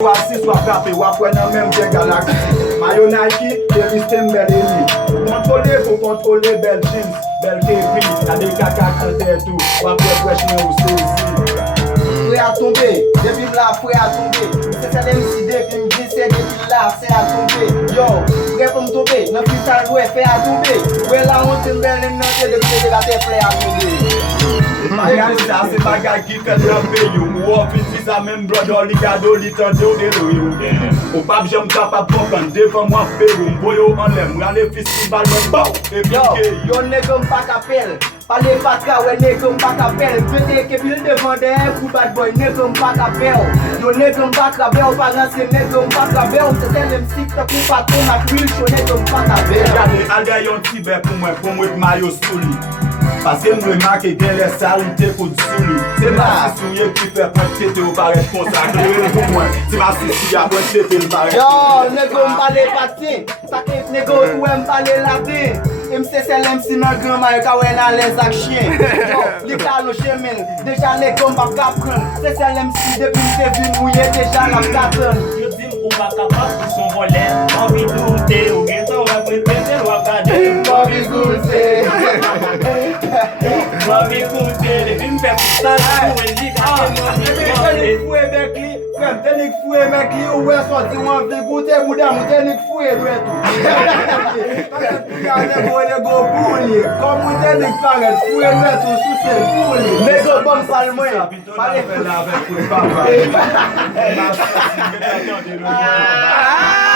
Oasis wap frappe, wap wè nan mèm de galaksi. Mayo Nike, te listem bel eli. Faut contrôler bel jeans, bel kepi. Y'a des caca kante tout, wap wè fresh men ou se zi. Frère a tombé, depuis là, frère a tombé. C'est ça l'MC depuis me dit, c'est depuis là, c'est à tomber. Yo, frère pour me tomber, non plus ça jouer, fait à tomber. Ouais, la honte me belle, non, c'est de la terre, frère à tomber. Bagay sa se bagay ki fet nan peyo. Ou ofisi sa men brother li gado li tante ou de lo yo. Ou pap jem kapap pokan devan mwa peyo. Mboyo an lem, rale fiski bal men bow. E pike yo negom pa kapel. Pale patra we negom pa kapel. Vete ke bil devan de kou bad boy negom pa kapel. Yo negom pa kapel, pa ranse negom pa kapel. Se tel MC ta kou paton ak real show negom pa kapel. Gade alde yon tibe pou mwen mayo souli. Paske mwen make gen les salite pou di souli. Se ma si souye ki fe pwente te ou paret konsakre pou mwen. Se ma si si a pwente te ou paret. Yo, negom pale patin. Sake nego ou em pale latin. MC MC nan grandma ka wè nan les ak chien. Yo, li ka lo chemin. Deja negom pa kapren. Se MC depi mse vin mouye deja la kapren. Yo dim ou pa kapap pou son volen. Anvi doute ou gen ton wè prepete wap gade. Anvi goute. Anvi goute. Depi mpe pou san pou en di Tenik fouye mek li, frem, tenik fouye mek li, ou wè sorti wan vi goute bouda mou tenik fouye dwe tou. Nego bouli, kom mou tenik paret, fouye dwe tou sou se bouli. Nego bon sal mwen, pale Avec